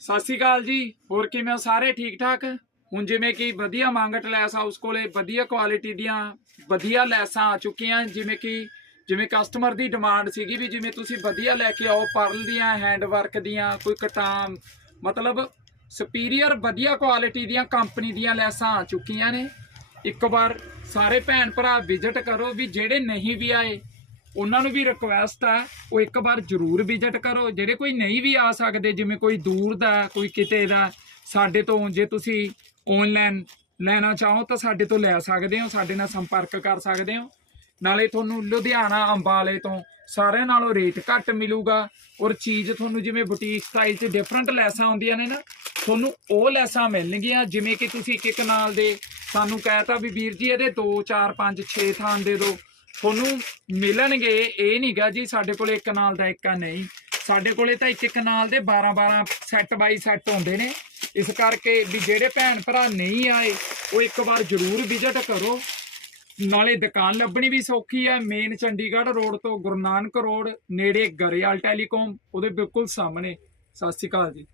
ਸਤਿ ਸ਼੍ਰੀ ਅਕਾਲ ਜੀ। ਹੋਰ ਕਿਵੇਂ ਹੋ ਸਾਰੇ? ਠੀਕ ਠਾਕ? ਹੁਣ ਜਿਵੇਂ ਕਿ ਵਧੀਆ ਮੰਗਟ ਲੈਸ ਆ ਉਸ ਕੋਲੇ ਵਧੀਆ ਕੁਆਲਿਟੀ ਦੀਆਂ ਵਧੀਆ ਲੈਸਾਂ ਆ ਚੁੱਕੀਆਂ। ਜਿਵੇਂ ਕਿ, ਜਿਵੇਂ ਕਸਟਮਰ ਦੀ ਡਿਮਾਂਡ ਸੀਗੀ ਵੀ ਜਿਵੇਂ ਤੁਸੀਂ ਵਧੀਆ ਲੈ ਕੇ ਆਓ, ਪਰਲ ਦੀਆਂ ਹੈਂਡ ਵਰਕ ਦੀਆਂ, ਕੋਈ ਕਟਾਮ, ਮਤਲਬ ਸੁਪੀਰੀਅਰ ਵਧੀਆ ਕੁਆਲਿਟੀ ਦੀਆਂ ਕੰਪਨੀ ਦੀਆਂ ਲੈਸਾਂ ਆ ਚੁੱਕੀਆਂ ਨੇ। ਇੱਕ ਵਾਰ ਸਾਰੇ ਭੈਣ ਭਰਾ ਵਿਜ਼ਿਟ ਕਰੋ ਵੀ ਜਿਹੜੇ ਨਹੀਂ ਵੀ ਆਏ ਉਹਨਾਂ ਨੂੰ ਵੀ ਰਿਕੁਐਸਟ ਹੈ ਉਹ ਇੱਕ ਵਾਰ ਜ਼ਰੂਰ ਵਿਜ਼ਿਟ ਕਰੋ। ਜਿਹੜੇ ਕੋਈ ਨਹੀਂ ਵੀ ਆ ਸਕਦੇ, ਜਿਵੇਂ ਕੋਈ ਦੂਰ ਦਾ, ਕੋਈ ਕਿਤੇ ਦਾ, ਸਾਡੇ ਤੋਂ ਜੇ ਤੁਸੀਂ ਆਨਲਾਈਨ ਲੈਣਾ ਚਾਹੋ ਤਾਂ ਸਾਡੇ ਤੋਂ ਲੈ ਸਕਦੇ ਹੋ, ਸਾਡੇ ਨਾਲ ਸੰਪਰਕ ਕਰ ਸਕਦੇ ਹੋ। ਨਾਲੇ ਤੁਹਾਨੂੰ ਲੁਧਿਆਣਾ, ਅੰਬਾਲੇ ਤੋਂ ਸਾਰਿਆਂ ਨਾਲੋਂ ਰੇਟ ਘੱਟ ਮਿਲੂਗਾ ਔਰ ਚੀਜ਼ ਤੁਹਾਨੂੰ ਜਿਵੇਂ ਬੁਟੀਕ ਸਟਾਈਲ 'ਚ ਡਿਫਰੈਂਟ ਲੈਸਾਂ ਹੁੰਦੀਆਂ ਨੇ ਨਾ, ਤੁਹਾਨੂੰ ਉਹ ਲੈਸਾਂ ਮਿਲਣਗੀਆਂ। ਜਿਵੇਂ ਕਿ ਤੁਸੀਂ ਇੱਕ ਇੱਕ ਨਾਲ ਦੇ ਸਾਨੂੰ ਕਹਿਤਾ ਵੀ ਵੀਰ ਜੀ, ਇਹਦੇ 2 4 5 6 ਥਾਂ ਦੇ ਦਿਓ। ਤੁਹਾਨੂੰ ਮਿਲਣਗੇ, ਇਹ ਨਹੀਂਗਾ ਜੀ ਸਾਡੇ ਕੋਲ ਇੱਕ ਨਾਲ ਦਾ ਇੱਕ ਨਹੀਂ। ਸਾਡੇ ਕੋਲੇ ਤਾਂ ਇੱਕ ਇੱਕ ਨਾਲ ਦੇ 12 12 ਸੈੱਟ ਬਾਈ ਸੈੱਟ ਹੁੰਦੇ ਨੇ। ਇਸ ਕਰਕੇ ਵੀ ਜਿਹੜੇ ਭੈਣ ਭਰਾ ਨਹੀਂ ਆਏ, ਉਹ ਇੱਕ ਵਾਰ ਜ਼ਰੂਰ ਵਿਜ਼ਿਟ ਕਰੋ। ਨਾਲੇ ਦੁਕਾਨ ਲੱਭਣੀ ਵੀ ਸੌਖੀ ਹੈ ਮੇਨ ਚੰਡੀਗੜ੍ਹ ਰੋਡ ਤੋਂ ਗੁਰੂ ਨਾਨਕ ਰੋਡ ਨੇੜੇ ਗਰੇਵਾਲ ਟੈਲੀਕਾਮ ਉਹਦੇ ਬਿਲਕੁਲ ਸਾਹਮਣੇ। ਸਤਿ ਸ਼੍ਰੀ ਅਕਾਲ ਜੀ।